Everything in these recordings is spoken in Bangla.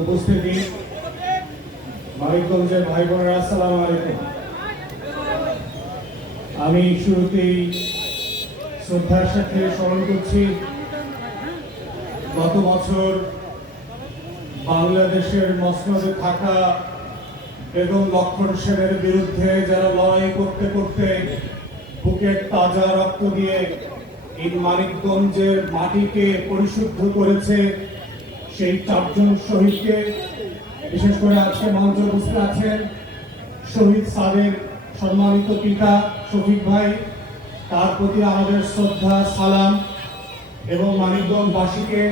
উপস্থিতি। মানিকগঞ্জের ভাই বোনেরা আসসালামু আলাইকুম। আমি শুরুতেই শ্রদ্ধার সাথে স্মরণ করছি, গত বছর বাংলাদেশের মসনদে থাকা বেগম লক্ষণ সেনের বিরুদ্ধে যারা লড়াই করতে করতে বুকের তাজা রক্ত দিয়ে এই মানিকগঞ্জের মাটিকে পরিশুদ্ধ করেছে সেই চারজন শহীদকে, বিশেষ করে আজকে মঞ্চে উপস্থিত আছেন শহীদ সাদের সম্মানিত পিতা শফিক ভাই। তার প্রতি আমাদের শ্রদ্ধা, সালাম এবং মানিকগঞ্জবাসীকে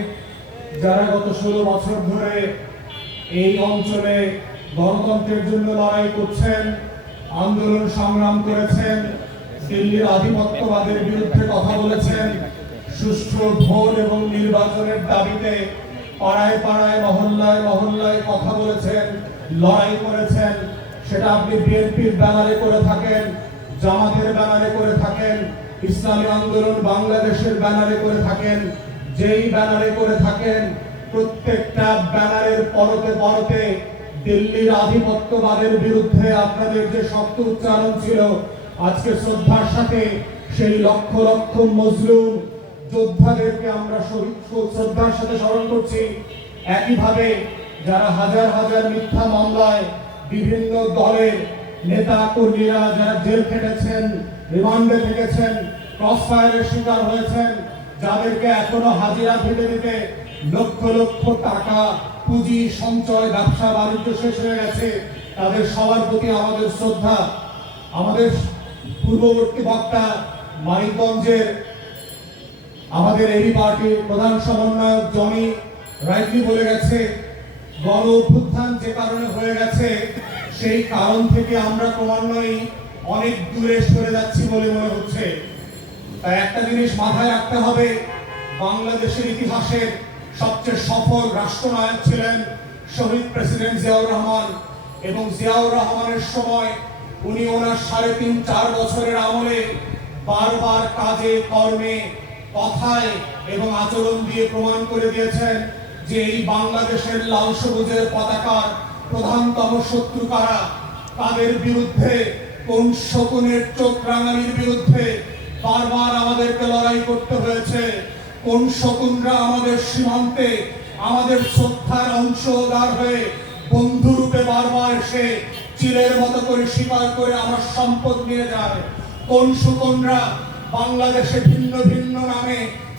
যারা গত ষোলো বছর ধরে এই অঞ্চলে গণতন্ত্রের জন্য লড়াই করছেন, আন্দোলন সংগ্রাম করেছেন, দিল্লির আধিপত্যবাদের বিরুদ্ধে কথা বলেছেন, সুষ্ঠু ভোট এবং নির্বাচনের দাবিতে পাড়ায় পাড়ায়, মহল্লায় মহল্লায় কথা বলেছেন, লড়াই করেছেন। সেটা আপনি বিএনপির ব্যানারে করে থাকেন, জামাতের ব্যানারে করে থাকেন, ইসলামী আন্দোলন বাংলাদেশের ব্যানারে করে থাকেন, যেই ব্যানারে করে থাকেন, প্রত্যেকটা ব্যানারের পরতে পরতে দিল্লির আধিপত্যবাদের বিরুদ্ধে আপনাদের যে শক্ত উচ্চারণ ছিল, আজকে শ্রদ্ধার সাথে সেই লক্ষ লক্ষ মজলুম যোদ্ধাদেরকে আমরা শ্রদ্ধার সাথে স্মরণ করছি। একইভাবে যারা হাজার হাজার মিথ্যা মামলায় বিভিন্ন দলের নেতা কর্মীরা যারা জেল খেটেছেন, রিমান্ডে থেকেছেন ক্রস ফায়ারের শিকার হয়েছেন, যাদেরকে এখনও হাজিরা ফেলে দিতে লক্ষ লক্ষ টাকা পুঁজি সঞ্চয়, ব্যবসা, বাণিজ্য শেষ হয়ে গেছে। তাদের সবার প্রতি আমাদের শ্রদ্ধা। আমাদের পূর্ববর্তী বক্তা মানিকগঞ্জের আমাদের এই পার্টির প্রধান সমন্বয়ক জনি রাইটলি বলে গেছে, গণ অভ্যুত্থান যে কারণে হয়ে গেছে, সেই কারণ থেকে আমরা ক্রমান্বয়ে অনেক দূরে সরে যাচ্ছি বলে মনে হচ্ছে। তাই একটা জিনিস মাথায় রাখতে হবে, বাংলাদেশের ইতিহাসের সবচেয়ে সফল রাষ্ট্রনায়ক ছিলেন শহীদ প্রেসিডেন্ট জিয়াউর রহমান এবং জিয়াউর রহমানের সময় উনি ওনার সাড়ে তিন, চার বছরের আমলে বারবার কাজে, কর্মে কথায় এবং আচরণ দিয়ে প্রমাণ করে দিয়েছেন যে এই বাংলাদেশের লাল সবুজের পতাকার প্রধানতম শত্রু কারা? তাদের বিরুদ্ধে কোন শকুনের চোখ রাঙানির বিরুদ্ধে বারবার আমাদেরকে লড়াই করতে হয়েছে? কোন শকুনরা আমাদের সীমান্তে আমাদের শ্রদ্ধার অংশদার হয়ে বন্ধুরূপে বারবার এসে চিলের মতো করে স্বীকার করে আমার সম্পদ নিয়ে যায়? কোন শকুনরা বাংলাদেশে ভিন্ন ভিন্ন নামে,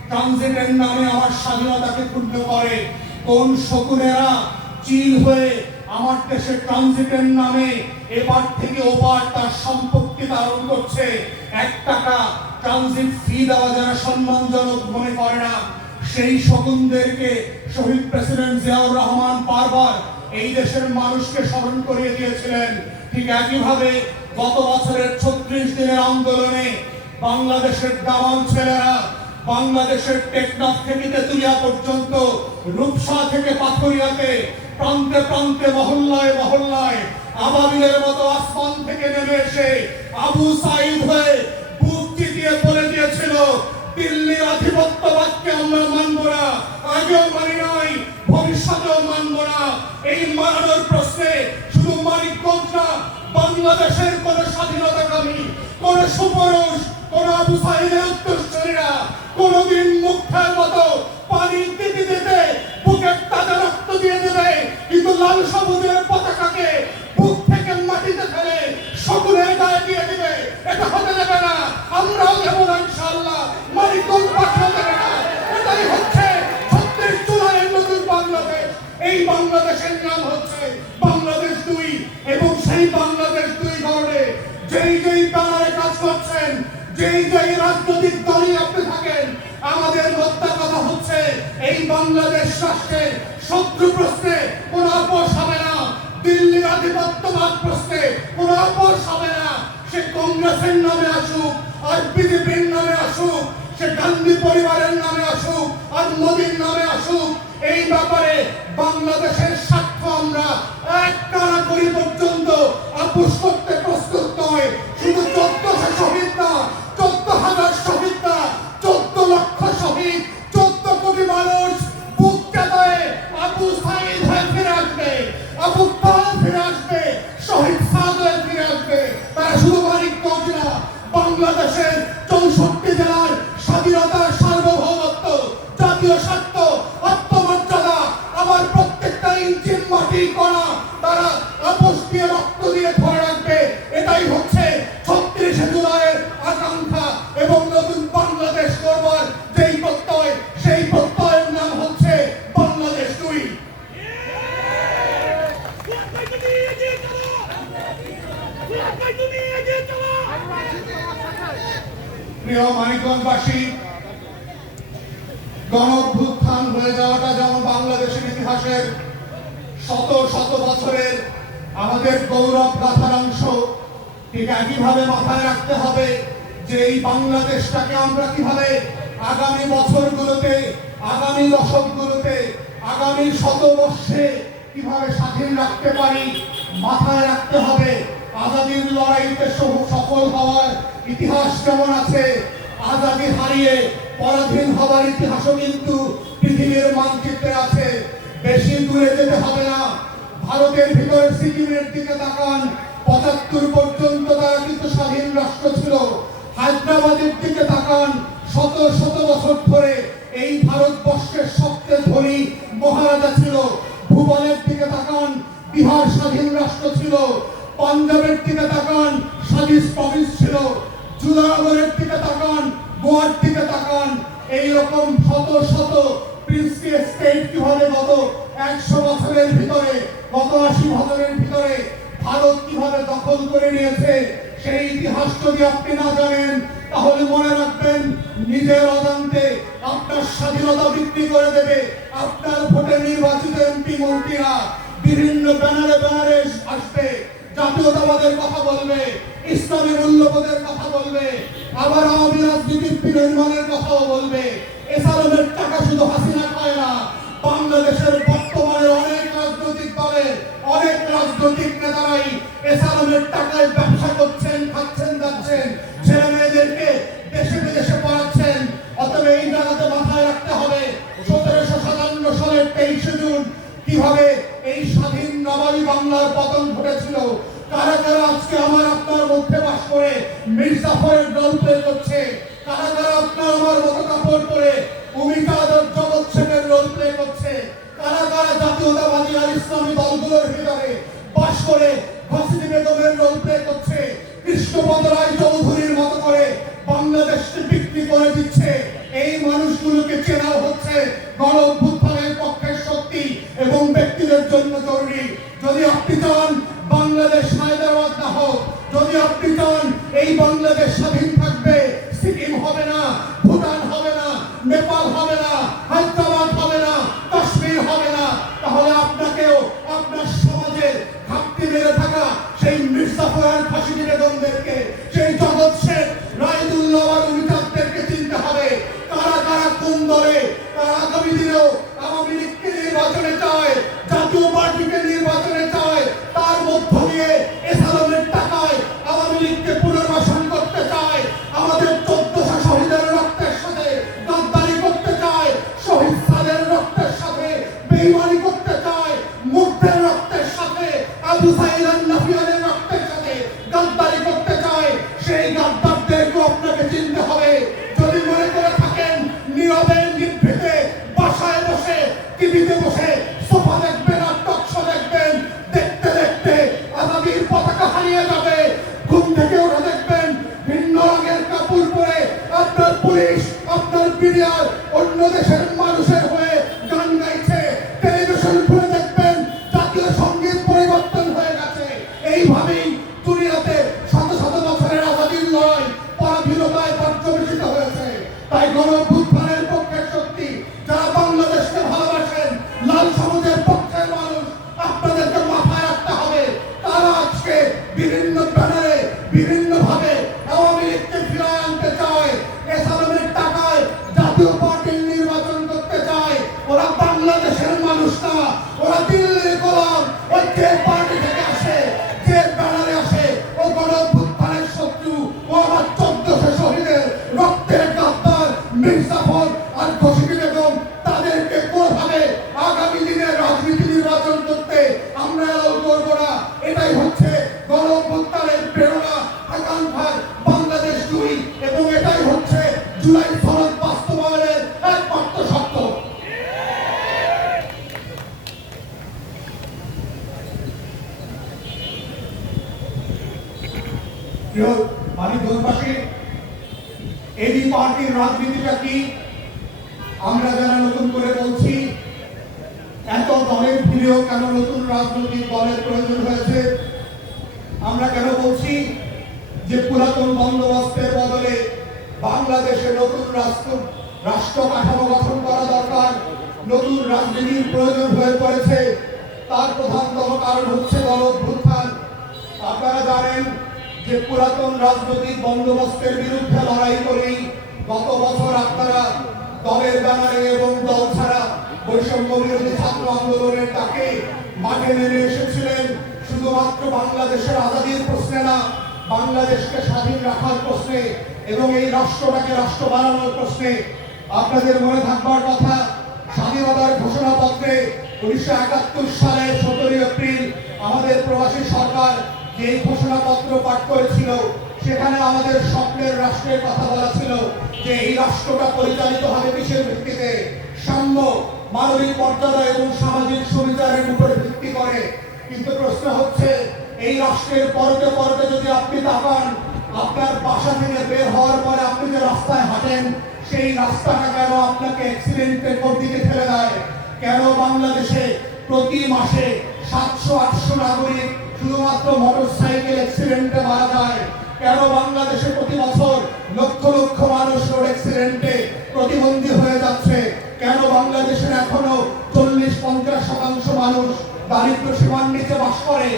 ট্রানজিটের নামে আমার স্বাধীনতাকে ক্ষুণ্ণ করে। কোন শকুনেরা চিল হয়ে আমার দেশে ট্রানজিটের নামে এবার থেকে ওপার তার সম্পত্তি ধারণ করছে, এক টাকা ট্রানজিট ফি দেওয়া যারা সম্মানজনক মনে করে না, সেই শকুনদেরকে শহীদ প্রেসিডেন্ট জিয়াউর রহমান বারবার এই দেশের মানুষকে স্মরণ করিয়ে দিয়েছিলেন। ঠিক একইভাবে গত বছরের ছত্রিশ দিনের আন্দোলনে বাংলাদেশের দামান ছেলেরা, বাংলাদেশের টেকনাফ থেকে তেতুলিয়া পর্যন্ত, রূপসা থেকে পাথরিয়াতে, প্রান্তে প্রান্তে মহল্লায় মহল্লায় আবাবিলের মতো আসমান থেকে নেমে এসে আবু সাইদ হয়ে বুক চিতিয়ে বলে দিয়েছিল দিল্লির আধিপত্যবাদকে আমরা মানব না, আগেও মানি নাই, ভবিষ্যতেও মানব না। এই মানানোর প্রশ্নে শুধু মানিকগঞ্জ না, বাংলাদেশের কোন স্বাধীনতাকামী, কোন সুপুরুষ কোনদিন মুখের মতো পানি দিতে দিতে, বুকের তাজা রক্ত দিয়ে দেবে, কিন্তু লাল সবুজের পতাকাকে বুক থেকে মাটিতে ফেলে সকলের গায়ে দিয়ে দিবে। এটা হতে দেবে না। আমরাও দেব না, ইনশাআল্লাহ। মানিকগঞ্জ পাঠিয়ে দেবে না। এটাই হচ্ছে ছত্রিশ জুলাইয়ের নতুন বাংলাদেশ। এই বাংলাদেশের নাম হচ্ছে বাংলাদেশ দুই এবং সেই বাংলাদেশ দুই ধরনের যেই যেই ব্যানারে কাজ করছেন, যেই যেই রাজনৈতিক দলই আপনি থাকেন আমাদের মোদ্দা কথা হচ্ছে এই বাংলাদেশ শত্রু প্রশ্নে কোন আপোষ হবে না। দিল্লির আধিপত্যবাদ প্রশ্নে কোন আপোষ হবে না। সে কংগ্রেসের নামে আসুক, আর বিজেপির নামে আসুক, সে গান্ধী পরিবারের নামে আসুক, আর মোদীর নামে আসুক। এই ব্যাপারে বাংলাদেশের স্বার্থ আমরা এক কারাকরি পর্যন্ত আপোষ প্রিয় মানিকগঞ্জবাসী গণ অভ্যুত্থান হয়ে যাওয়াটা যেমন বাংলাদেশের ইতিহাসের শত শত বছরের আমাদের গৌরব গাথার অংশ, ঠিক একইভাবে মাথায় রাখতে হবে যে এই বাংলাদেশটাকে আমরা কীভাবে আগামী বছরগুলোতে, আগামী দশকগুলোতে, আগামী শতবর্ষে কীভাবে স্বাধীন রাখতে পারি, মাথায় রাখতে হবে। আজাদির লড়াইতে সফল হওয়ার ইতিহাস কেমন আছে? আজাদি হারিয়ে পরাধীন হওয়ার ইতিহাসও কিন্তু পৃথিবীর মানচিত্রে আছে। বেশি দূরে যেতে হবে না। ভারতের ভিতরে সিকিমের দিকে তাকান। পঁচাত্তর পর্যন্ত তারা কিন্তু স্বাধীন রাষ্ট্র ছিল। হায়দ্রাবাদের দিকে তাকান। শত শত বছর ধরে এই ভারতবর্ষের সবচেয়ে ধনী মহারাজা ছিল। ভুবনের দিকে তাকান। বিহার স্বাধীন রাষ্ট্র ছিল। পাঞ্জাবের দিকে তাকান। স্বাধীন প্রভিন্স ছিল। জুনাগড়ের দিকে তাকান, গোয়ার দিকে তাকান। এইরকম শত শত প্রিন্সকে স্টেট কীভাবে গত একশো বছরের ভিতরে, গত আশি বছরের ভিতরে ভারত কীভাবে দখল করে নিয়েছে, সেই ইতিহাস যদি আপনি না জানেন, তাহলে মনে রাখবেন নিজের অজান্তে আপনার স্বাধীনতা বিক্রি করে দেবে আপনার ভোটে নির্বাচিত এমপি মন্ত্রীরা। বিভিন্ন ব্যানারে ব্যানারে আসবে। জাতীয়তাবাদের কথা বলবে, ইসলামী মূল্যবোধের কথা বলবে, আবার আওয়ামী রাজনীতির বিনির্মাণের কথাও বলবে। এসালামের টাকা শুধু হাসিনা খায় না, বাংলাদেশের বর্তমানে অনেক রাজনৈতিক দলের, অনেক রাজনৈতিক নেতারাই এসালামের টাকায় ব্যবসা করছেন, খাচ্ছেন যাচ্ছেন ছেলে মেয়েদেরকে দেশে বিদেশে পড়াচ্ছেন, অতএব এই জায়গাতে মাথায় রাখতে হবে, সতেরোশো সাতান্ন সালের তেইশে জুন কীভাবে এই স্বাধীন নবাবী বাংলার পতন ঘটেছিল কারা কারা আজকে আমার মধ্যে বাস করে মির্জাফরের দল প্লে করছে। কারা কারা আপনার আমার মতো কাপড় পরে জগৎ সেনের রোল প্লে করছে কারা কারা জাতীয়তাবাদী আর ইসলামী দলগুলোর ভিতরে বাস করে বেগমের রোল প্লে করছে, কৃষ্ণপদ রায় চৌধুরীর মতো করে বাংলাদেশকে বিক্রি করে দিচ্ছে। এই মানুষগুলোকে চেনাও হচ্ছে গণ অভ্যুত্থানের পক্ষের শক্তি এবং ব্যক্তিদের জন্য জরুরি। যদি আপনি চান বাংলাদেশ হায়দ্রাবাদ না হোক যদি আপনি চান, এই বাংলাদেশ স্বাধীন থাকবে, সিকিম হবে না, ভুটান হবে না, নেপাল হবে না, হায়দ্রাবাদ আমরা কেন বলছি যে পুরাতন বন্দোবস্তের বদলে বাংলাদেশে নতুন রাষ্ট্র রাষ্ট্র কাঠামো গঠন করা দরকার, নতুন রাজনীতির প্রয়োজন হয়ে পড়েছে। তার প্রধানতম কারণ হচ্ছে গণ অভ্যুত্থান আপনারা জানেন যে পুরাতন রাজনৈতিক বন্দোবস্তের বিরুদ্ধে লড়াই করেই গত বছর আপনারা দলের ব্যানারে এবং দল ছাড়া বৈষম্য বিরোধী ছাত্র আন্দোলনের তাকে মাঠে নেমে এসেছিলেন। শুধুমাত্র বাংলাদেশের আজাদির প্রশ্নে না, বাংলাদেশকে স্বাধীন রাখার প্রশ্নে এবং এই রাষ্ট্রটাকে রাষ্ট্র বানানোর প্রশ্নে আপনাদের মনে থাকবার কথা, স্বাধীনতার ঘোষণাপত্রে উনিশশো একাত্তর সালে সতেরোই এপ্রিল আমাদের প্রবাসী সরকার যে ঘোষণাপত্র পাঠ করেছিল, সেখানে আমাদের স্বপ্নের রাষ্ট্রের কথা বলা ছিল যে এই রাষ্ট্রটা পরিচালিত হবে কিসের ভিত্তিতে? সাম্য, মানবিক মর্যাদা এবং সামাজিক সুবিধার উপরে ভিত্তি করে কিন্তু প্রশ্ন হচ্ছে, এই রাষ্ট্রের পরতে পরতে যদি আপনি তাকান, আপনার বাসা থেকে বের হওয়ার পরে আপনি যে রাস্তায় হাঁটেন, সেই রাস্তাটা কেন আপনাকে অ্যাক্সিডেন্টের দিকে ঠেলে দেয়? কেন বাংলাদেশে প্রতি মাসে সাতশো, আটশো নাগরিক শুধুমাত্র মোটর সাইকেল অ্যাক্সিডেন্টে মারা যায়? কেন বাংলাদেশে প্রতি বছর লক্ষ লক্ষ মানুষ রোড অ্যাক্সিডেন্টে প্রতিবন্ধী হয়ে যাচ্ছে? কেন বাংলাদেশের এখনও চল্লিশ, পঞ্চাশ শতাংশ মানুষ দারিদ্র সীমার নিচে বাস করে।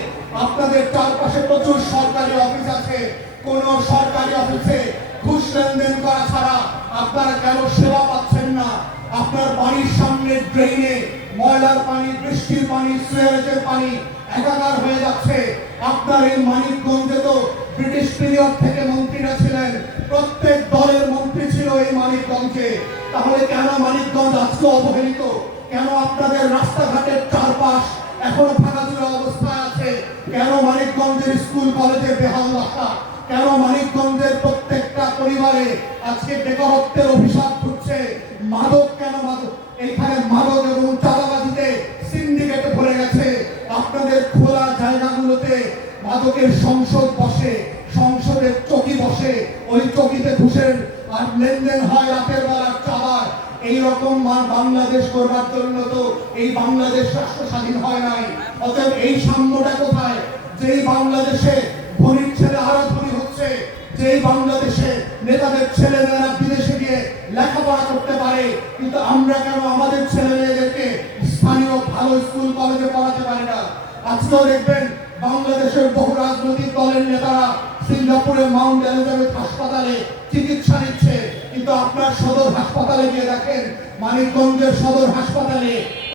আপনাদের চারপাশে প্রচুর সরকারি অফিস আছে। কোন সরকারি অফিসে ঘুষ লেনদেন করা ছাড়া আপনারা কেন সেবা পাচ্ছেন না? আপনার বাড়ির সামনে ড্রেনে ময়লার পানি, বৃষ্টির পানি সুয়েজের পানি একাকার হয়ে যাচ্ছে। আপনার এই মানিকগঞ্জে তো ব্রিটিশ পিরিয়ড থেকে মন্ত্রীরা ছিলেন। প্রত্যেক দলের মন্ত্রী ছিল এই মানিকগঞ্জে। তাহলে কেন মানিকগঞ্জ আজকে অবহেলিত? কেন আপনাদের রাস্তাঘাটের চারপাশ এখনও ফাঁকাচুরা অবস্থায় আছে। কেন মানিকগঞ্জের স্কুল, কলেজে বেহাল দশা কেন মানিকগঞ্জের প্রত্যেকটা পরিবারে আজকে বেকারত্বের অভিশাপ ঘুরছে? মাদক কেন মাদক? এখানে মাদক এবং চাঁদাবাজিতে সিন্ডিকেটে ভরে গেছে। আপনাদের খোলা জায়গাগুলোতে মাদকের সংসদ বসে, সংসদের চকি বসে, ওই চকিতে ঘুষের আর লেনদেন হয় রাতের বেলার চাঁদার। এইরকম মা- বাংলাদেশ করবার জন্য তো এই বাংলাদেশ রাষ্ট্র স্বাধীন হয় নাই। অতএব এই সাম্যটা কোথায়? যেই বাংলাদেশে ধনীর ছেলে আরও ধনী হচ্ছে, যেই বাংলাদেশে নেতাদের ছেলে মেয়েরা বিদেশে গিয়ে লেখাপড়া করতে পারে, কিন্তু আমরা কেন আমাদের ছেলে মেয়েদেরকে স্থানীয় ভালো স্কুল, কলেজে পড়াতে পারি না? আজকেও দেখবেন বাংলাদেশের বহু রাজনৈতিক দলের নেতারা সিঙ্গাপুরের মাউন্ট এলিজাবেথ হাসপাতালে চিকিৎসা নিচ্ছে। কিন্তু আপনার সদর হাসপাতালে গিয়ে দেখেন মানিকগঞ্জের সদর হাসপাতালে